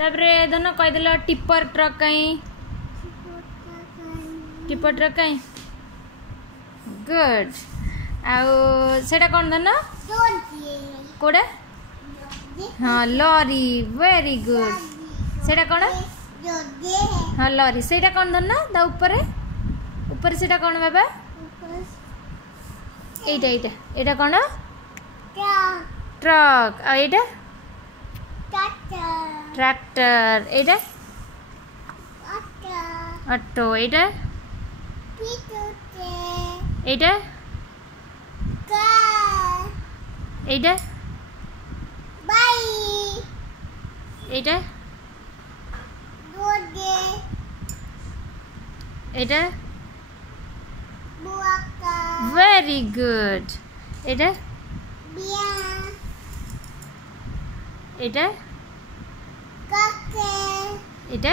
तापरे धन कहीदेल tipper truck कहीं टिपर ट्रक कहीं गुड आउटा कौन धन कोड़ा हाँ लॉरी वेरी गुड सेटा कौन हाँ लॉरी सेटा कौन धन दा ऊपर ऊपर सेटा कौन बाबा एटा एटा एटा कौन ट्रक आ एटा ट्रैक्टर एटा ऑटो एटा एटा एटा एटा एटा वेरी गुड एटा एटा एटा